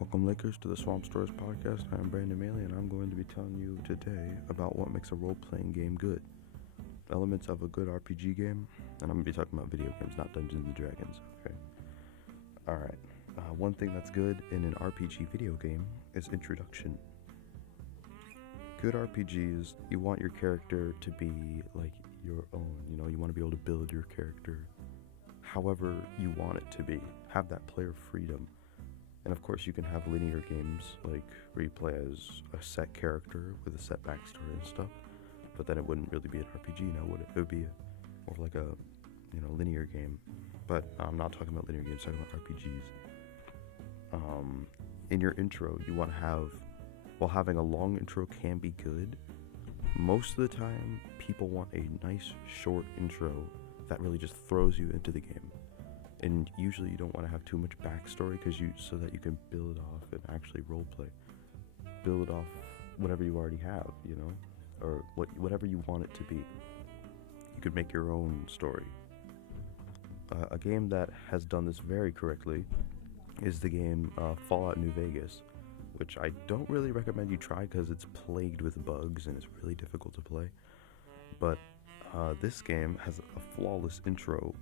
Welcome, Lakers, to the Swamp Stories podcast. I'm Brandon Mayle, and I'm going to be telling you today about what makes a role-playing game good. Elements of a good RPG game, and I'm going to be talking about video games, not Dungeons & Dragons, okay? Alright, one thing that's good in an RPG video game is introduction. Good RPGs, you want your character to be like your own, you want to be able to build your character however you want it to be. Have that player freedom. And of course you can have linear games, like where you play as a set character with a set backstory and stuff, but then it wouldn't really be an RPG, would it? It would be more like a, linear game. But I'm not talking about linear games, I'm talking about RPGs. In your intro, you want to have, while having a long intro can be good, most of the time people want a nice short intro that really just throws you into the game. And usually you don't want to have too much backstory so that you can build it off and actually roleplay. Build it off whatever you already have, or whatever you want it to be. You could make your own story. A game that has done this very correctly is the game Fallout New Vegas, which I don't really recommend you try because it's plagued with bugs and it's really difficult to play. But this game has a flawless intro.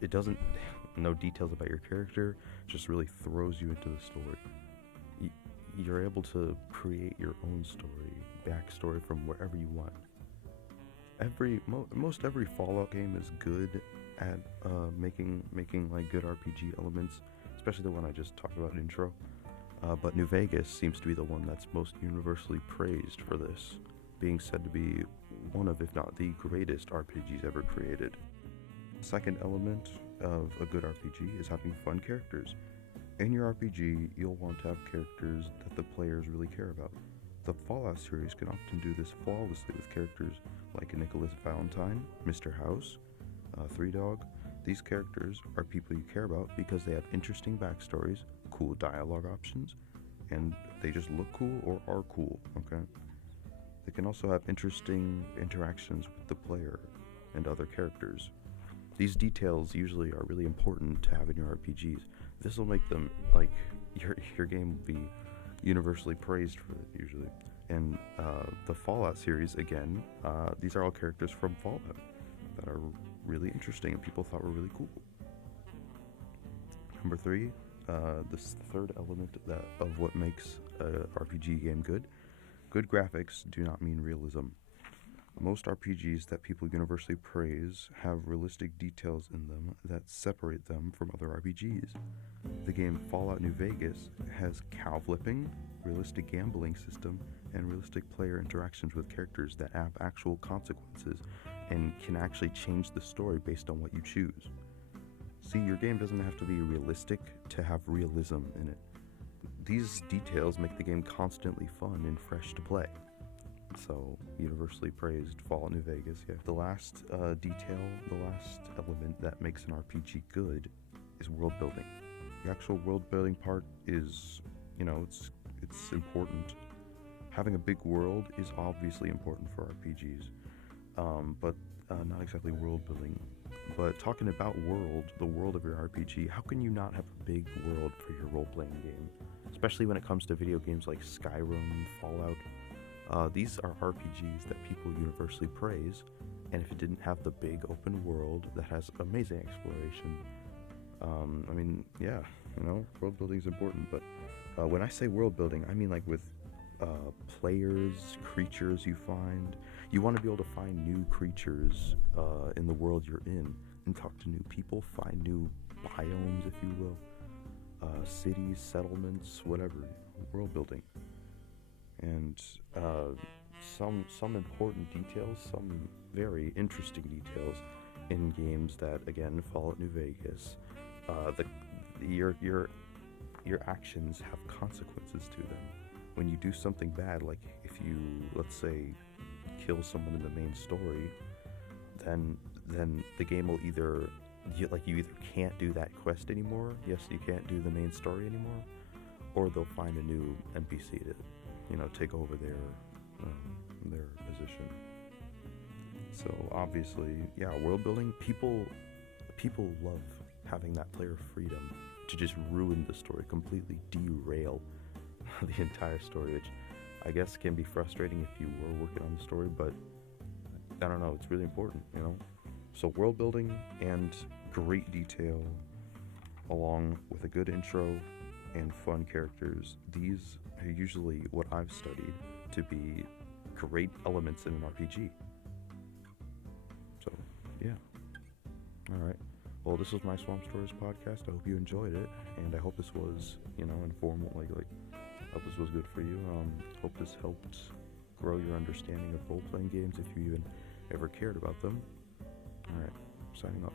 It doesn't no details about your character, just really throws you into the story. You're able to create your own story, backstory from wherever you want. Most every Fallout game is good at making like good RPG elements, especially the one I just talked about in intro. But New Vegas seems to be the one that's most universally praised for this, being said to be one of, if not the greatest RPGs ever created. Second element of a good RPG is having fun characters. In your RPG, you'll want to have characters that the players really care about. The Fallout series can often do this flawlessly with characters like Nicholas Valentine, Mr. House, Three Dog. These characters are people you care about because they have interesting backstories, cool dialogue options, and they just look cool or are cool, okay? They can also have interesting interactions with the player and other characters. These details usually are really important to have in your RPGs. This will make them, like, your game will be universally praised for it, usually. And the Fallout series, again, these are all characters from Fallout that are really interesting and people thought were really cool. Number 3, this third element of what makes an RPG game good. Good graphics do not mean realism. Most RPGs that people universally praise have realistic details in them that separate them from other RPGs. The game Fallout New Vegas has cow flipping, realistic gambling system, and realistic player interactions with characters that have actual consequences and can actually change the story based on what you choose. See, your game doesn't have to be realistic to have realism in it. These details make the game constantly fun and fresh to play. So, universally praised Fallout New Vegas, yeah. The last the last element that makes an RPG good is world building. The actual world building part is, it's important. Having a big world is obviously important for RPGs, but not exactly world building. But talking about the world of your RPG, how can you not have a big world for your role-playing game? Especially when it comes to video games like Skyrim, Fallout. These are RPGs that people universally praise, and if it didn't have the big open world that has amazing exploration, world building is important, but when I say world building, I mean like with players, creatures you find. You want to be able to find new creatures in the world you're in, and talk to new people, find new biomes, if you will, cities, settlements, whatever, world building. And some important details, some very interesting details in games that, again, Fallout New Vegas, your actions have consequences to them. When you do something bad, like if you, let's say, kill someone in the main story, then the game will either you either can't do that quest anymore. Yes, you can't do the main story anymore, or they'll find a new NPC to take over their position. So obviously, yeah, world building, people love having that player freedom to just ruin the story, completely derail the entire story, which I guess can be frustrating if you were working on the story, but I don't know, it's really important, you know? So world building and great detail, along with a good intro and fun characters, these are usually what I've studied to be great elements in an RPG. So, yeah. Alright. Well, this was my Swamp Stories podcast. I hope you enjoyed it, and I hope this was, informal, hope this was good for you. Hope this helped grow your understanding of role-playing games if you even ever cared about them. Alright, signing off.